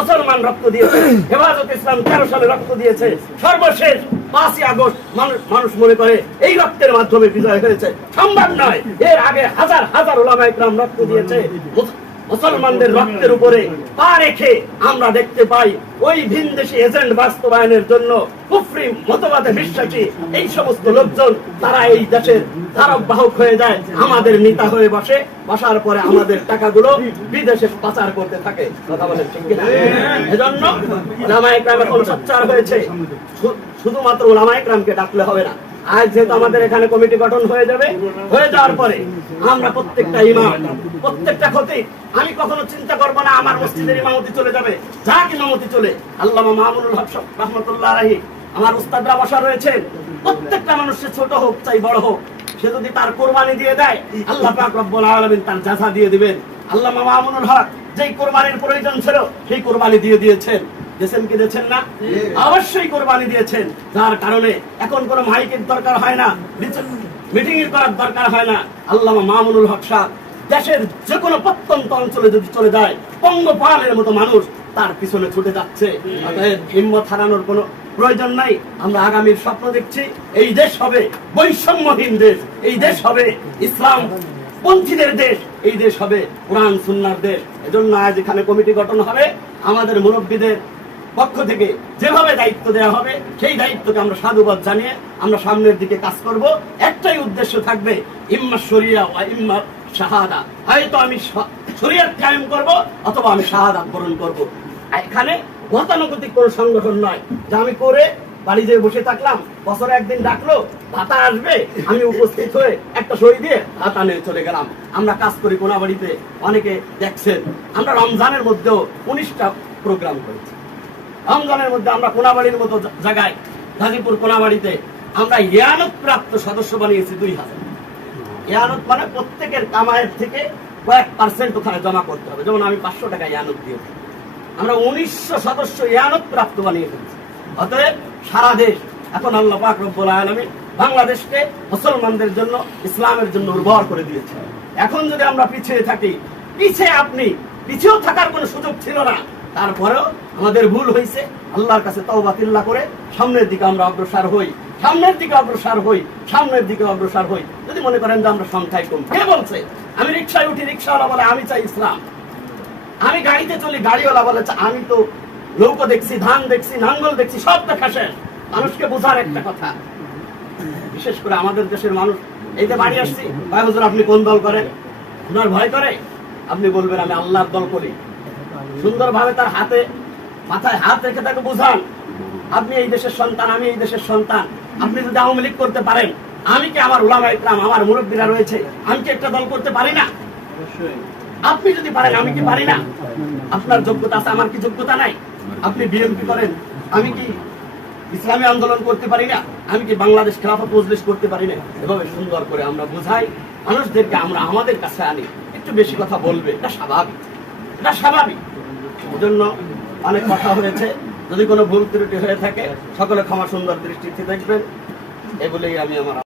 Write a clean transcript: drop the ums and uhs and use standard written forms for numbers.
মুসলমান রক্ত দিয়েছে, হেফাজত ইসলাম 13 সালে রক্ত দিয়েছে, সর্বশেষ 5ই আগস্ট মানুষ মনে করে এই রক্তের মাধ্যমে বিজয় হয়েছে। সম্ভব নয়। এর আগে হাজার হাজার উলামায়ে কেরাম রক্ত দিয়েছে। মুসলমানদের রক্তের উপরে পা রেখে আমরা দেখতে পাই ওই ভিনদেশি এজেন্ট বাস্তবায়নের জন্য কুফরি মতবাদে বিশ্বাসী এই সমস্ত লোকজন তারা এই দেশের ধারক বাহক হয়ে যায়, আমাদের নেতা হয়ে বসে, বসার পরে আমাদের টাকাগুলো বিদেশে পাচার করতে থাকে। কথা বলেন ঠিক কিনা? এজন্য উলামায়ে কেরাম এখন সোচ্চার হয়েছে। শুধুমাত্র উলামায়ে কেরামকে ডাকলে হবে না। আজ যেহেতু আমাদের এখানে কমিটি গঠন হয়ে যাবে, হয়ে যাওয়ার পরে আমরা প্রত্যেকটা ইমাম, প্রত্যেকটা খতিব, আমি কখনো চিন্তা করবো না আমার মসজিদের ইমামতি চলে যাবে, যা ইমামতি চলে। আল্লামা মামুনুল হক রাহমাতুল্লাহ আলাইহি আমার উস্তাদরা বসা রয়েছে, প্রত্যেকটা মানুষের ছোট হোক চাই বড় হোক, সে যদি তার কোরবানি দিয়ে দেয় আল্লাহ পাক রব্বুল আলামিন তার জাযা দিয়ে দিবেন। আল্লামা মামুনুল হক যেই কোরবানির প্রয়োজন ছিল সেই কোরবানি দিয়ে দিয়েছেন। দিয়েছেন কি দিয়েছেন না? অবশ্যই কোরবানি দিয়েছেন। যার কারণে এখন কোনো মাইকের দরকার হয় না, মিটিং এর করার দরকার হয় না। আল্লামা মামুনুল হক সাহেব দেশের যে কোনো প্রত্যন্ত অঞ্চলে যদি চলে যায়, পঙ্গপালের মতো মানুষ তার পিছনে ছুটে যাচ্ছে। অতএব হিম্মত হারানোর কোনো প্রয়োজন নাই। আমরা আগামীর স্বপ্ন দেখছি, এই দেশ হবে বৈষম্যহীন দেশ, এই দেশ হবে ইসলাম পন্থীদের দেশ, এই দেশ হবে কোরআন সুন্নাহর দেশ। এজন্য আজ এখানে কমিটি গঠন হবে। আমাদের মুরব্বীদের পক্ষ থেকে যেভাবে দায়িত্ব দেওয়া হবে সেই দায়িত্বকে আমরা সাধুবাদ জানিয়ে আমরা সামনের দিকে কাজ করব। একটাই উদ্দেশ্য থাকবে, ইম্মা শরিয়া ওয়া ইম্মা শাহাদা। হয়তো আমি শরিয়াত কায়েম করব অথবা আমি শাহাদাত বরণ করব। এখানে গতানুগতিক কোন সংগঠন নয় যে আমি করে বাড়ি যেয়ে বসে থাকলাম, বছরে একদিন ডাকলো ভাতা আসবে, আমি উপস্থিত হয়ে একটা সই দিয়ে ভাতা নিয়ে চলে গেলাম। আমরা কাজ করি কোনাবাড়িতে, অনেকে দেখছেন আমরা রমজানের মধ্যেও 19টা প্রোগ্রাম করেছি। রমজানের মধ্যে আমরা কোনাবাড়ির মতো জায়গায়, গাজীপুর কোনাবাড়িতে আমরা ইয়ানত প্রাপ্ত সদস্য বানিয়েছি 2000। ইয়ানত মানে প্রত্যেকের কামাইয়ের থেকে কয়েক % ওখানে জমা করতে হবে। যেমন আমি 500 টাকা ইয়ানত দিয়েছি, আমরা 1900 সদস্য ইয়ানত প্রাপ্ত বানিয়ে ফেলেছি। অতএব সারা দেশ এখন আল্লাহ পাক রব্বুল আলামিন বাংলাদেশকে মুসলমানদের জন্য, ইসলামের জন্য উর্বর করে দিয়েছে। এখন যদি আমরা পিছিয়ে থাকি, পিছিয়েও থাকার কোনো সুযোগ ছিল না, তারপরেও আমাদের ভুল হয়েছে। আল্লাহর কাছে তওবা তিল্লা করে সামনের দিকে আমরা অগ্রসর হই, সামনের দিকে অগ্রসর হই, সামনের দিকে অগ্রসর হই। যদি মনে করেন যে আমরা সংখ্যায় কম, কে বলছে? আমি রিক্সায় উঠি, রিক্সাওয়ালা বলে আমি চাই ইসলাম। আমি গাড়িতে চলি, গাড়িওয়ালা বলে আমি তো নৌকো দেখছি, ধান দেখছি, নাঙ্গল দেখছি, সব দেখা শেষ। মানুষকে বোঝার একটা কথা, বিশেষ করে আমাদের দেশের মানুষ, এই যে বাড়ি আসছি, ভাই হুজুর আপনি কোন দল করেন? আপনার ভয় করে? আপনি বলবেন আমি আল্লাহর দল করি। সুন্দরভাবে তার মাথায় হাত রেখে তাকে বোঝান আপনি এই দেশের সন্তান, আমি এই দেশের সন্তান। আপনি যদি আওয়ামী লীগ করতে পারেন, আমি কি আমার উলামায়ে কেরাম, আমার মুরব্বীরা রয়েছে, আমি কি একটা দল করতে পারি না? আপনি যদি পারেন, আমি কি পারি না? আপনার যোগ্যতা আছে, আমার কি যোগ্যতা নাই? আপনি বিএনপি করেন, আমি কি ইসলামী আন্দোলন করতে পারি না? আমি কি বাংলাদেশ খেলাফত মজলিস করতে পারি না? এভাবে সুন্দর করে আমরা বোঝাই মানুষদেরকে, আমরা আমাদের কাছে আনি। একটু বেশি কথা বলবে, এটা স্বাভাবিক, এটা স্বাভাবিক। এজন্য অনেক কথা হয়েছে, যদি কোনো ভুল ত্রুটি হয়ে থাকে সকলে ক্ষমা সুন্দর দৃষ্টিতে দেখবেন, এই বলেই আমি আমার